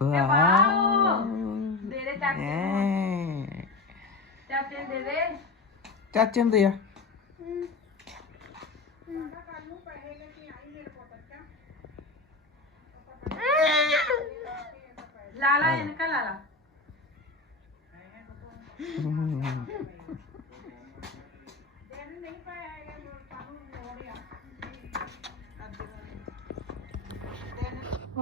Wow ਦੇ ਦੇ ਚਾਚੇ ਐ ਚਾਚੇ ਨੂੰ ਦੇ ਦੇ ਚਾਚੇ ਨੂੰ ਦੇ ਆ ਲਾ ਲਾ ਇਨਕਾ ਲਾ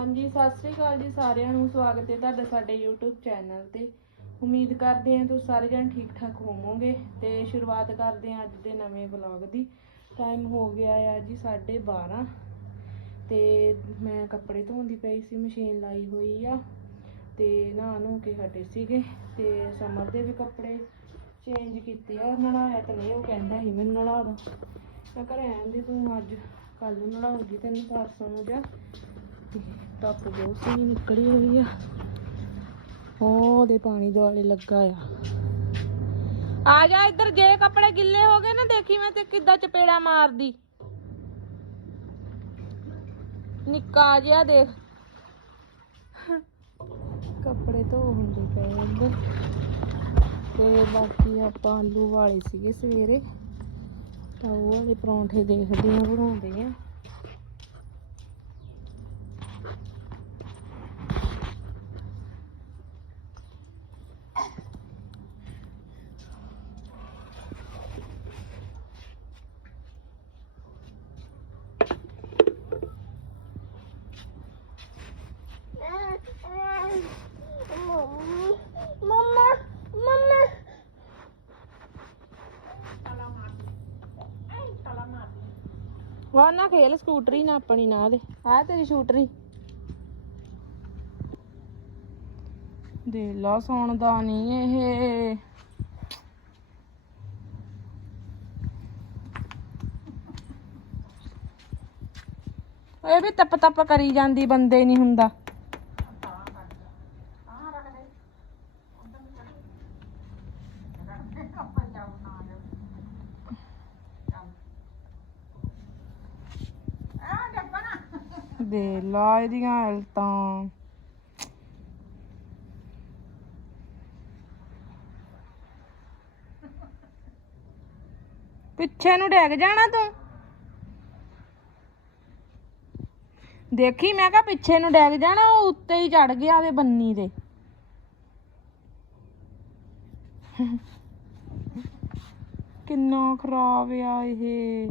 ਹਾਂਜੀ, ਸਤਿ ਸ੍ਰੀ ਅਕਾਲ ਜੀ ਸਾਰਿਆਂ ਨੂੰ। ਸਵਾਗਤ ਹੈ ਤੁਹਾਡਾ ਸਾਡੇ YouTube ਚੈਨਲ ਤੇ। ਉਮੀਦ ਕਰਦੇ ਹਾਂ ਤੁਸੀਂ ਸਾਰੇ ਜਣ ਠੀਕ ਠਾਕ ਹੋਵੋਗੇ ਤੇ ਸ਼ੁਰੂਆਤ ਕਰਦੇ ਹਾਂ ਅੱਜ ਦੇ ਨਵੇਂ ਵਲੌਗ ਦੀ। ਟਾਈਮ ਹੋ ਗਿਆ ਆ ਜੀ 12:30 ਤੇ ਮੈਂ ਕੱਪੜੇ ਧੋਂਦੀ ਪਈ ਸੀ, ਮਸ਼ੀਨ ਲਾਈ ਹੋਈ ਆ। ਤੇ ਨਹਾ ਨੂੰ ਕੇ ਹਟੇ ਸੀਗੇ ਤੇ ਸਮਰ ਦੇ ਵੀ ਕੱਪੜੇ ਚੇਂਜ ਕੀਤੇ ਆ। ਨਹਾਇਆ ਤਾਂ ਨਹੀਂ, ਉਹ ਕਹਿੰਦਾ ਸੀ ਮੈਨੂੰ ਨਲਾ ਦੋ। ਮੈਂ ਘਰੇ ਆਂਦੀ ਤੂੰ ਅੱਜ। ਕੱਲ ਨੂੰ ਨਲਾਉਂਗੀ ਤੈਨੂੰ, ਪਰਸੋਂ ਨੂੰ ਜਾ। ਟੱਪ ਬਹੁਤ ਸੋਹਣੀ ਨਿਕਲੀ ਹੋਈ ਆ। ਉਹਦੇ ਪਾਣੀ ਦੁਆਲੇ ਲੱਗਾ ਆ। ਆ ਜਾ ਇੱਧਰ, ਜੇ ਕੱਪੜੇ ਗਿੱਲੇ ਹੋ ਗਏ ਨਾ, ਦੇਖੀ ਮੈਂ ਤੇ ਕਿੱਦਾਂ ਚਪੇੜਾ ਮਾਰਦੀ। ਨਿੱਕਾ ਜਿਹਾ ਦੇਖ। ਕੱਪੜੇ ਧੋ ਹੁੰਦੇ ਪਏ ਇੱਧਰ। ਤੇ ਬਾਕੀ ਆਪਾਂ ਆਲੂ ਵਾਲੇ ਸੀਗੇ ਸਵੇਰੇ। ਤਾਂ ਉਹ ਵਾਲੇ ਪਰੌਂਠੇ ਦੇਖਦੇ ਆ, ਬਣਾਉਂਦੇ ਆ ਵਾ ਨਾ ਖੇਲ ਸਕੂਟਰੀ ਨਾ ਆਪਣੀ ਨਾ ਦੇ। ਆ ਤੇਰੀ ਸਕੂਟਰੀ। ਦੇ ਲਾ, ਸੌਣਦਾ ਨਹੀਂ ਇਹ। ਇਹ ਵੀ ਤਪ ਤਪ ਕਰੀ ਜਾਂਦੀ, ਬੰਦੇ ਨਹੀਂ ਹੁੰਦਾ। ਦੇ ਇਹਦੀਆਂ ਹਾਲਤਾਂ ਪਿੱਛੇ ਨੂੰ ਡੈਗ ਜਾਣਾ ਤੂੰ। ਦੇਖੀ, ਮੈਂ ਕਿਹਾ ਪਿੱਛੇ ਨੂੰ ਡੈਗ ਜਾਣਾ, ਉਹ ਉੱਤੇ ਹੀ ਚੜ ਗਿਆ ਉਹਦੇ ਬੰਨੀ ਦੇ। ਕਿੰਨਾ ਖਰਾਬ ਆ ਇਹ।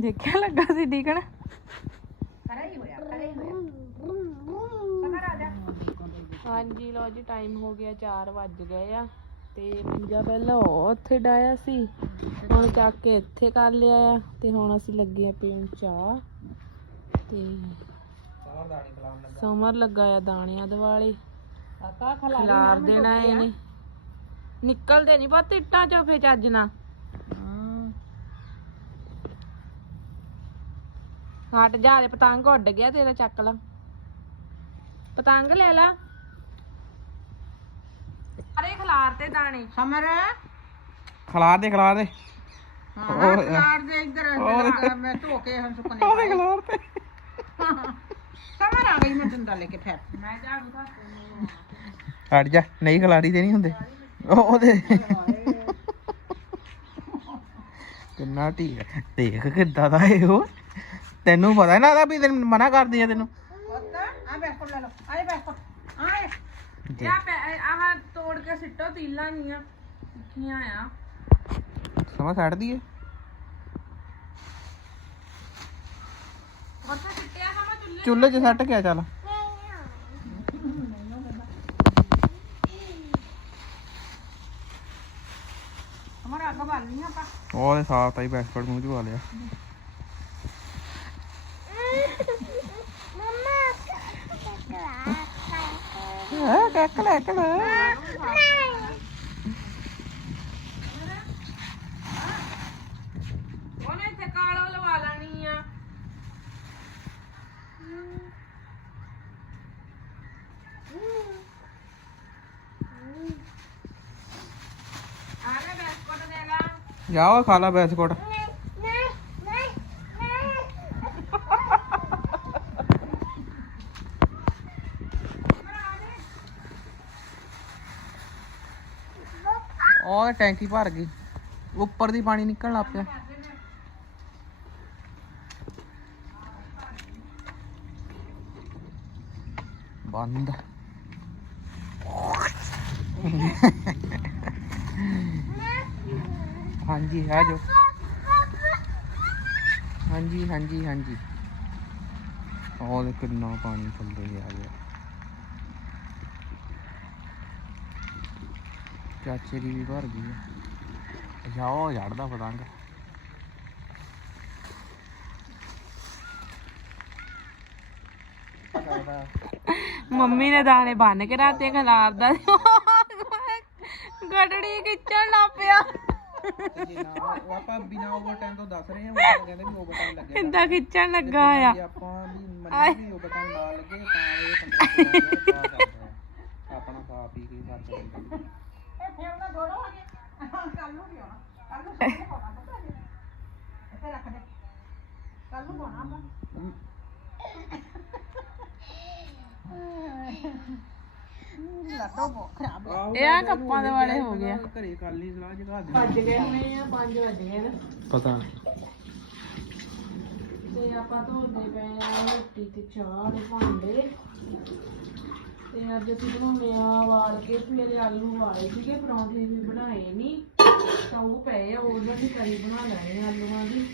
ਦੇਖਿਆ ਲੱਗਾ ਸੀ ਡਿਕਣ ਕਰਾ ਹੀ ਹੋਇਆ ਕਰਾ ਹੀ ਹੋਇਆ। ਸਮਰ ਆ ਜਾ ਹਾਂਜੀ ਲੋ ਜੀ ਟਾਈਮ ਹੋ ਗਿਆ 4 ਵੱਜ ਗਏ ਆ। ਤੇ ਪੰਜਾ ਪਹਿਲਾਂ ਉੱਥੇ ਡਾਇਆ ਸੀ। ਹੁਣ ਚੱਕ ਕੇ ਇੱਥੇ ਕਰ ਲਿਆ ਆ। ਤੇ ਹੁਣ ਅਸੀਂ ਲੱਗੇ ਆ ਪੀਣ ਚਾਹ। ਤੇ ਸਮਰ ਲੱਗਾ ਆ ਦਾਣਿਆਂ ਦਿਵਾਲੇ ਕਾਕਾ ਖਿਲਾਰ ਦੇਣਾ ਇਹਨੇ। ਨਿਕਲਦੇ ਨਹੀਂ ਪਤ ਇੱਟਾਂ ਚੋਂ ਫੇ ਚੱਜ ਨਾ ਹਟ ਜਾ ਦੇ ਪਤੰਗ ਉੱਡ ਗਿਆ ਤੇਰਾ ਚੱਕ ਲਾ। ਪਤੰਗ ਲੈ ਲਾ। ਅਰੇ ਖਿਲਾਰ ਤੇ ਦਾਣੇ। ਸਮਰ ਖਿਲਾਰ ਦੇ ਖਿਲਾਰ ਦੇ। ਹਾਂ ਕਾਰ ਦੇ ਇੱਧਰ ਮੈਂ ਧੋ ਕੇ ਹੁਣ ਸੁੱਕਣੇ ਉਹਦੇ ਖਿਲਾਰ ਤੇ। ਸਮਰ ਆ ਗਈ ਮੈਂ ਡੰਡਾ ਲੈ ਕੇ ਫਿਰ। ਮੈਂ ਝਾੜੂ ਦਾ ਹਟ ਜਾ ਨਹੀਂ ਖਿਲਾਰੀ ਦੇ ਨਹੀਂ ਹੁੰਦੇ। ਉਹ ਉਹਦੇ ਕਿੰਨਾ ਢੀਕ ਦੇਖ ਕਿੱਦਾਂ ਦਾ ਇਹ ਉਹ। ਤੈਨੂੰ ਪਤਾ ਨਾ ਦਾ ਵੀ ਤੈਨੂੰ ਮਨਾ ਕਰਦੀ ਆ ਤੈਨੂੰ। ਪੁੱਤ ਆ ਬੈਸਕਟ ਲੈ ਲਓ ਆਏ ਬੈਸਕਟ ਆਏ ਦੇ। ਯਾ ਆਹ ਤੋੜ ਕੇ ਸਿੱਟੋ ਤੀਲਾਂ ਕਿੱਥੀਆਂ ਆ। ਸਮਾਂ ਛੱਡਦੀ ਏ ਉੱਥੇ ਸਿੱਟਿਆ ਹਾਂ ਮੈਂ ਚੁੱਲ੍ਹੇ ਚੁੱਲ੍ਹੇ 'ਚ ਸੱਟ ਕੇ ਆ ਚੱਲ। ਸਮਰ ਅੱਗ ਬਾਲ ਨਹੀਂ ਆਪਾਂ। ਉਹਦੇ ਸਾਫ਼ ਤਾਈ ਬੈਸਪਟ ਮੂੰਹ 'ਚ ਪਾ ਲਿਆ। ਕੇ ਉਹਨੇ ਇੱਥੇ ਕਾਲੋ ਲਵਾ ਲੈਣੀ ਆ। ਆਲੇ ਬੈਸਕਟ ਦੇ ਲਾ। ਜਾਓ ਖਾ ਲਾ ਬਿਸਕੁਟ ਉਹ ਟੈਂਕੀ ਭਰ ਗਈ। ਉੱਪਰ ਦੀ ਪਾਣੀ ਨਿਕਲਣ ਲੱਗ ਪਿਆ। ਬੰਦ। ਹਾਂਜੀ ਆ ਜੋ। ਹਾਂਜੀ ਹਾਂਜੀ ਹਾਂਜੀ। ਉਹ ਕਿੰਨਾ ਪਾਣੀ ਥੱਲੇ ਆ ਗਿਆ। ਚਾਚੇ ਦੀ ਵੀ ਭਰ ਗਈ ਆ। ਜਾਓ ਝੜਦਾ ਪਤੰਗ। ਮੰਮੀ ਨੇ ਦਾਣੇ ਬੰਨ ਕੇ ਰਾਤੇ ਖਲਾਰਦਾ ਗੜੜੀ ਖਿੱਚਣ ਲੱਗ ਪਿਆ। ਜੇ ਨਾ ਉਹ ਆਪਾਂ ਬਿਨਾ ਓਵਰ ਟਾਈਮ ਤੋਂ ਦੱਸ ਰਹੇ ਹਾਂ ਉਹ ਕਹਿੰਦੇ ਵੀ ਓਵਰ ਟਾਈਮ ਲੱਗੇਗਾ ਕਿੱਦਾਂ ਖਿੱਚਣ ਲੱਗਾ ਆ? ਜੇ ਆਪਾਂ ਵੀ ਮੰਨੀ ਵੀ ਓਵਰ ਟਾਈਮ ਨਾ ਲੱਗੇ ਤਾਂ ਇਹ 15 ਕਿਲੋ ਪਾ ਸਕਦੇ ਆ ਆਪਣਾ ਖਾ ਪੀ ਕੇ ਕਰ ਸਕਦੇ ਆਹੋ ਇਹ ਆ ਕੱਪਾਂ ਦੇ ਵਾਲੇ ਹੋ ਗਿਆ ਘਰੇ ਕਰ ਲਈ ਸਲਾਹ ਜਗਾ ਦੇ। ਵੱਜ ਗਏ ਆ 5 ਵੱਜ ਗਏ ਨੇ। ਪਤਾ ਤੇ ਆਪਾਂ ਧੋਂਦੇ ਪਏ ਆ ਰੋਟੀ ਤੇ ਚਾਹ ਦੇ ਭਾਂਡੇ। ਤੇ ਅੱਜ ਅਸੀਂ ਬਣਾਉਣੇ ਆ ਵਾਲ ਕੇ ਫਿਰ ਆਲੂ ਵਾਲੇ ਸੀਗੇ ਪਰੌਂਠੇ ਵੀ ਬਣਾਏ ਨਹੀਂ ਤਾਂ ਉਹ ਪਏ ਆ ਉਹਨਾਂ ਦੀ ਕਰੀ ਬਣਾ ਲੈਣੇ ਆ ਆਲੂਆਂ ਦੀ।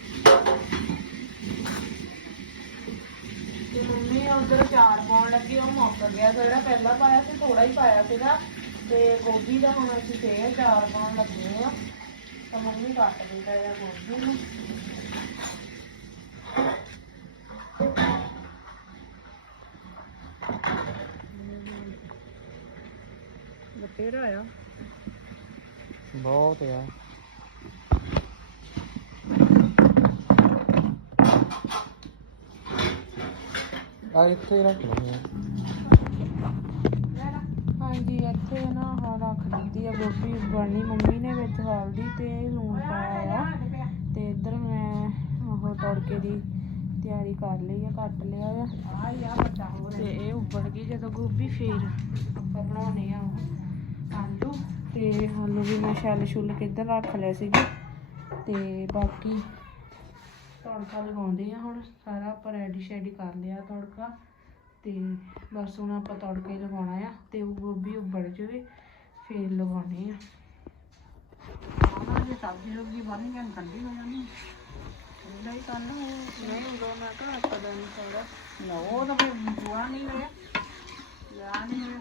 ਤੇ ਮੰਮੀ ਉਧਰ ਚਾਰ ਪਾਉਣ ਲੱਗੀ, ਉਹ ਮੁੱਕ ਗਿਆ ਜਿਹੜਾ ਪਹਿਲਾਂ ਪਾਇਆ ਸੀ ਥੋੜਾ ਹੀ ਪਾਇਆ ਸੀਗਾ। ਤੇ ਗੋਭੀ ਦਾ ਹੁਣ ਅਸੀਂ ਫੇਰ ਚਾਰ ਪਾਉਣ ਲੱਗੇ ਆ। ਤਾਂ ਮੰਮੀ ਕੱਟ ਦੇ ਪਏ ਆ ਗੋਭੀ ਨੂੰ। ਬਤੇਰਾ ਆ। ਬਹੁਤ ਆ ਆ ਇੱਥੇ ਰੱਖ ਲਓ ਹਾਂਜੀ, ਇੱਥੇ ਨਾ ਆਹ ਰੱਖ ਦਿੱਤੀ ਆ ਗੋਭੀ ਉਬਾਲਣੀ ਮੰਮੀ ਨੇ ਵਿੱਚ ਹਲਦੀ ਤੇ ਲੂਣ ਪਾਇਆ ਆ। ਤੇ ਇੱਧਰ ਮੈਂ ਉਹ ਤੜਕੇ ਦੀ ਤਿਆਰੀ ਕਰ ਲਈ ਆ, ਕੱਟ ਲਿਆ ਆ। ਤੇ ਇਹ ਉੱਬਲ ਗਈ ਜਦੋਂ ਗੋਭੀ ਫੇਰ ਆਪਾਂ ਬਣਾਉਣੇ ਆ ਆਲੂ। ਤੇ ਆਲੂ ਵੀ ਮੈਂ ਛੱਲ ਛੁੱਲ ਕੇ ਇੱਧਰ ਰੱਖ ਲਏ ਸੀਗੇ। ਤੇ ਬਾਕੀ ਤੜਕਾ ਲਗਾਉਂਦੇ ਆ ਹੁਣ ਸਾਰਾ ਆਪਾਂ ਰੈਡੀ ਸ਼ੈਡੀ ਕਰ ਲਿਆ ਤੜਕਾ। ਤੇ ਬਸ ਹੁਣ ਆਪਾਂ ਤੜਕਾ ਹੀ ਲਗਾਉਣਾ ਆ ਤੇ ਉਹ ਗੋਭੀ ਉੱਬਲ ਜਾਵੇ ਫੇਰ ਲਗਾਉਣੇ ਆ। ਉਹਨਾਂ ਦੀ ਸਬਜ਼ੀ ਸੁਬਜ਼ੀ ਬਣ ਗਈ ਠੰਡੀ ਹੋ ਜਾਣੀ। ਠੰਡਾ ਹੀ ਕਰਨਾ ਨਹੀਂ ਉਦੋਂ ਮੈਂ ਕਿਹਾ ਪਤਾ ਨਹੀਂ ਥੋੜਾ ਨਾ ਉਹ ਤਾਂ ਬੁਆ ਨਹੀਂ ਹੋਇਆ। ਯਾ ਨਹੀਂ ਹੋਇਆ।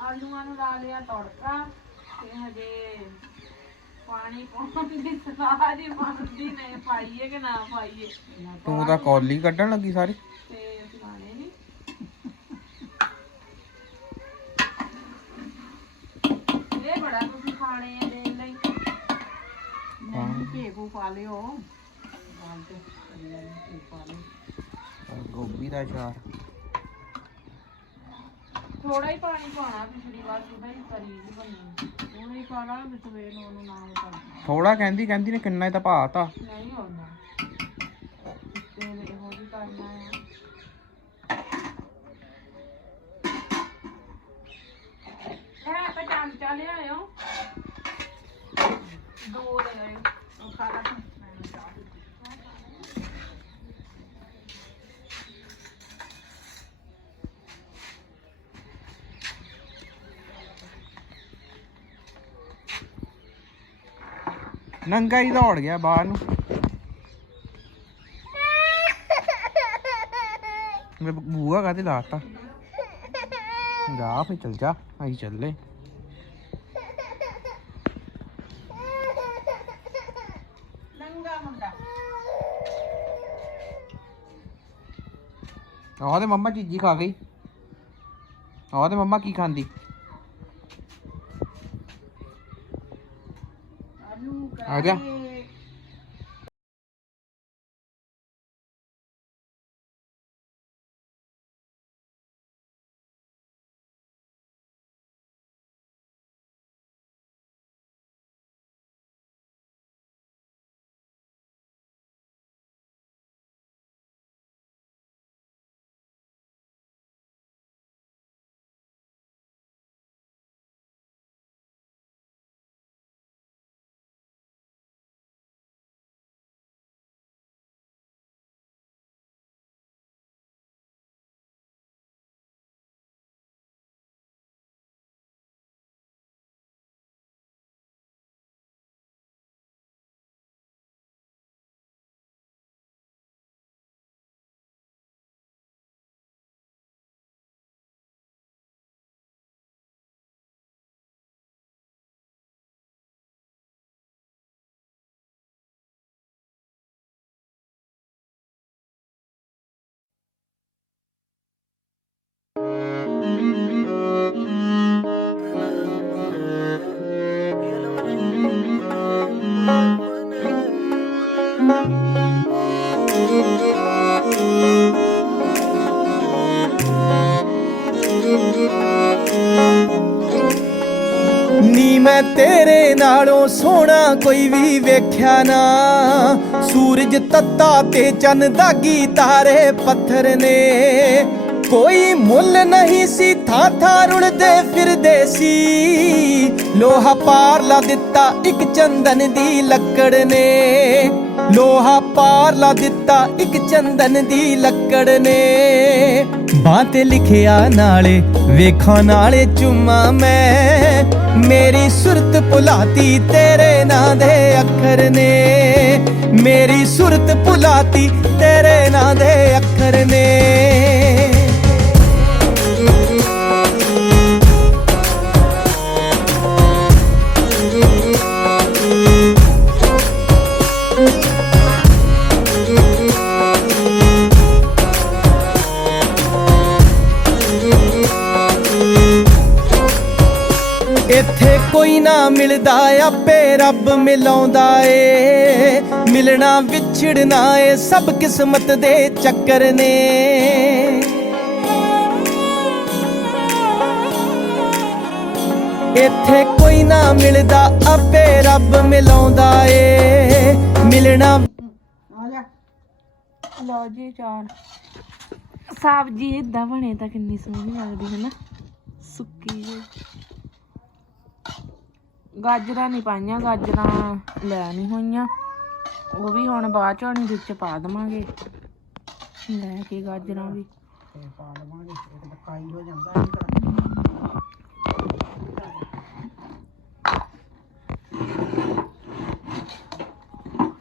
ਆਲੂਆਂ ਨੂੰ ਲਾ ਲਿਆ ਤੜਕਾ ਤੇ ਹਜੇ ਪਾਣੀ ਪਾਉਣ ਦੀ ਸਲਾਹ ਜੀ ਨੇ ਪਾਈਏ ਕਿ ਨਾ ਪਾਈਏ? ਤੂੰ ਤਾਂ ਕੌਲੀ ਕੱਢਣ ਲੱਗੀ ਸਾਰੀ। ਤੇ ਪਾਣੇ ਨਹੀਂ। ਇਹ ਬੜਾ ਤੁਸੀਂ ਖਾਣੇ ਆ ਦੇਣ ਲਈ। ਨਹੀਂ ਘੇ ਕੋ ਪਾ ਲਿਓ। ਗੋਭੀ ਦਾ ਅਚਾਰ। ਥੋੜਾ ਹੀ ਪਾਣੀ ਪਾਣਾ ਪਿਛਲੀ ਵਾਰ ਥੋੜਾ ਹੀ ਕਰੀ ਵੀ ਬਣੀ। ਉਹਨੇ ਹੀ ਪਾ ਲਾ ਸਵੇਰ ਨੂੰ ਉਹਨੂੰ ਨਾਮ ਕਰ ਥੋੜਾ ਕਹਿੰਦੀ ਕਹਿੰਦੀ ਨੇ ਕਿੰਨਾ ਹੀ ਤਾਂ ਭਾਤਾ ਨਹੀਂ ਹੋਣਾ ਤੇ ਇਹੋ ਵੀ ਕਰਨਾ ਹੈ ਇਹ ਆਪਾਂ ਚਮਚਾ ਲਿਆਇਓ ਦੋ ਦੇ ਗਏ ਉਹ ਖਾ ਲਾ ਤੂੰ, ਮੈਨੂੰ ਚਾਹ ਦੇ। ਨੰਗਾ ਹੀ ਦੌੜ ਗਿਆ ਬਾਹਰ ਨੂੰ। ਮੈਂ ਬੂਆ ਕਾਤੇ ਲਾਤਾ। ਜਾ ਫੇ ਚਲ ਜਾ ਆਈ ਚੱਲੇ। ਨੰਗਾ ਮੁੰਡਾ। ਆਹ ਤੇ ਮੰਮਾ ਚੀਜੀ ਖਾ ਗਈ। ਆਹ ਤੇ ਮੰਮਾ ਕੀ ਖਾਂਦੀ? ਆਲੂ ਆ ਨੀ ਮੈਂ ਤੇਰੇ ਨਾਲੋਂ ਸੋਹਣਾ ਕੋਈ ਵੀ ਵੇਖਿਆ ਨਾ। ਸੂਰਜ ਤੱਤਾ ਤੇ ਚੰਨ ਦਾਗੀ ਤਾਰੇ ਪੱਥਰ ਨੇ। ਕੋਈ ਮੁੱਲ ਨਹੀਂ ਸੀ, ਥਾਂ ਥਾਂ ਰੁਲਦੇ ਫਿਰਦੇ ਸੀ। ਲੋਹਾ ਪਾਰ ਲਾ ਦਿੱਤਾ ਇੱਕ ਚੰਦਨ ਦੀ ਲੱਕੜ ਨੇ। ਲੋਹਾ ਪਾਰ ਲਾ ਦਿੱਤਾ ਇੱਕ ਚੰਦਨ ਦੀ ਲੱਕੜ ਨੇ। ਬਾਂਹ ਤੇ ਲਿਖਿਆ ਨਾਲੇ, ਵੇਖਾਂ ਨਾਲੇ ਚੁੰਮਾ ਮੈਂ। ਮੇਰੀ ਸੁਰਤ ਭੁਲਾਤੀ ਤੇਰੇ ਨਾਂ ਦੇ ਅੱਖਰ ਨੇ। ਮੇਰੀ ਸੁਰਤ ਭੁਲਾਤੀ ਤੇਰੇ ਨਾਂ ਦੇ ਅੱਖਰ ਨੇ। ਨਾ ਆਪੇ ਰੱਬ ਮਿਲਾਉਂਦਾ ਏ। ਮਿਲਣਾ ਵਿਛੜਨਾ ਏ, ਸਭ ਕਿਸਮਤ ਦੇ ਚੱਕਰ ਨੇ। ਇੱਥੇ ਕੋਈ ਨਾ ਮਿਲਦਾ, ਆਪੇ ਰੱਬ ਮਿਲਾਉਂਦਾ ਏ। ਮਿਲਣਾ ਲਓ ਜੀ ਚਾਰ। ਸਬਜ਼ੀ ਇਦਾਂ ਬਣੇ ਤਾਂ ਕਿੰਨੀ ਸੋਹਣੀ ਲੱਗਦੀ ਹੈ ਨਾ। ਸੁੱਕੀ ਜਿਹੀ। ਗਾਜਰਾਂ ਨਹੀਂ ਪਾਈਆਂ, ਗਾਜਰਾਂ ਲੈ ਨਹੀਂ ਹੋਈਆਂ। ਉਹ ਵੀ ਹੁਣ ਬਾਅਦ ਚੋਂ ਨਹੀਂ ਵਿੱਚ ਪਾ ਦਵਾਂਗੇ। ਲੈ ਕੇ ਗਾਜਰਾਂ ਵੀ। ਪਾ ਲਵਾਂਗੇ ਇੱਕ ਤਾਂ ਕਾਈ ਹੋ ਜਾਂਦਾ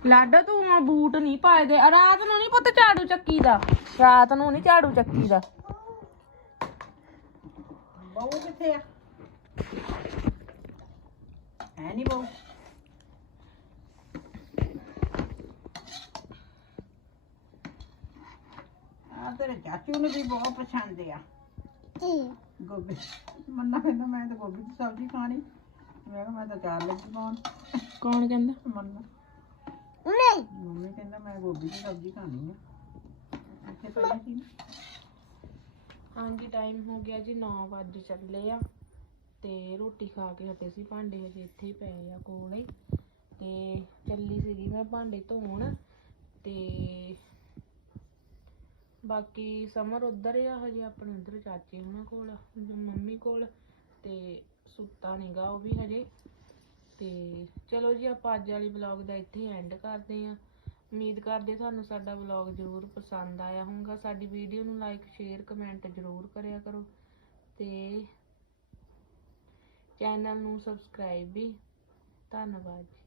ਲਾਡਾ, ਤੂੰ ਆ ਬੂਟ ਨਹੀਂ ਪਾਏ ਦੇ। ਆ ਰਾਤ ਨੂੰ ਨਹੀਂ ਪੁੱਤ ਝਾੜੂ ਚੱਕੀ ਦਾ ਰਾਤ ਨੂੰ ਨਹੀਂ ਝਾੜੂ ਚੱਕੀ ਦਾ ਬਹੂ ਕਿੱਥੇ ਆ? ਹੈ ਨਹੀਂ ਬਹੂ ਆ ਤੇਰੇ ਚਾਚੂ ਨੂੰ ਵੀ ਬਹੁਤ ਪਸੰਦ ਆ। ਗੋਭੀ। ਮੰਨਾ ਕਹਿੰਦਾ ਮੈਂ ਤਾਂ ਗੋਭੀ ਦੀ ਸਬਜ਼ੀ ਖਾਣੀ। ਮੈਂ ਕਿਹਾ ਮੈਂ ਤਾਂ ਚਾਰ ਲੱਗੀ ਪਾਉਣ। ਕੌਣ ਕਹਿੰਦਾ? ਮੰਨਾ। ਮੰਮੀ। ਕਹਿੰਦਾ ਮੈਂ ਗੋਭੀ ਦੀ ਸਬਜ਼ੀ ਖਾਣੀ ਆ। ਇੱਥੇ ਪਈ ਸੀ ਨਾ। ਹਾਂਜੀ ਟਾਈਮ ਹੋ ਗਿਆ ਜੀ 9 ਵਜੇ ਚੱਲੇ ਆ। ਤੇ ਰੋਟੀ ਖਾ ਕੇ ਹਟੇ ਸੀ ਭਾਂਡੇ ਹਜੇ ਇੱਥੇ ਹੀ ਪਏ ਆ ਕੋਲ। ਹੀ ਤੇ ਚੱਲੀ ਸੀਗੀ ਮੈਂ ਭਾਂਡੇ ਧੋਣ ਤੇ ਬਾਕੀ ਸਮਰ ਉਧਰ ਆ ਹਜੇ ਆਪਣੇ ਉਧਰ ਚਾਚੇ ਉਹਨਾਂ ਕੋਲ ਮੰਮੀ ਕੋਲ ਤੇ ਸੁੱਤਾ ਨੀਗਾ ਉਹ ਵੀ ਹਜੇ। ਤੇ ਚਲੋ ਜੀ ਆਪਾਂ ਅੱਜ ਵਾਲੀ ਵਲੌਗ ਦਾ ਇੱਥੇ ਐਂਡ ਕਰਦੇ ਆਂ ਉਮੀਦ ਕਰਦੇ ਤੁਹਾਨੂੰ ਸਾਡਾ ਵਲੌਗ ਜ਼ਰੂਰ ਪਸੰਦ ਆਇਆ ਹੋਊਗਾ। ਸਾਡੀ ਵੀਡੀਓ ਨੂੰ ਲਾਈਕ ਸ਼ੇਅਰ ਕਮੈਂਟ ਜ਼ਰੂਰ ਕਰਿਆ ਕਰੋ। ਤੇ ਚੈਨਲ ਨੂੰ ਸਬਸਕ੍ਰਾਈਬ ਵੀ। ਧੰਨਵਾਦ ਜੀ।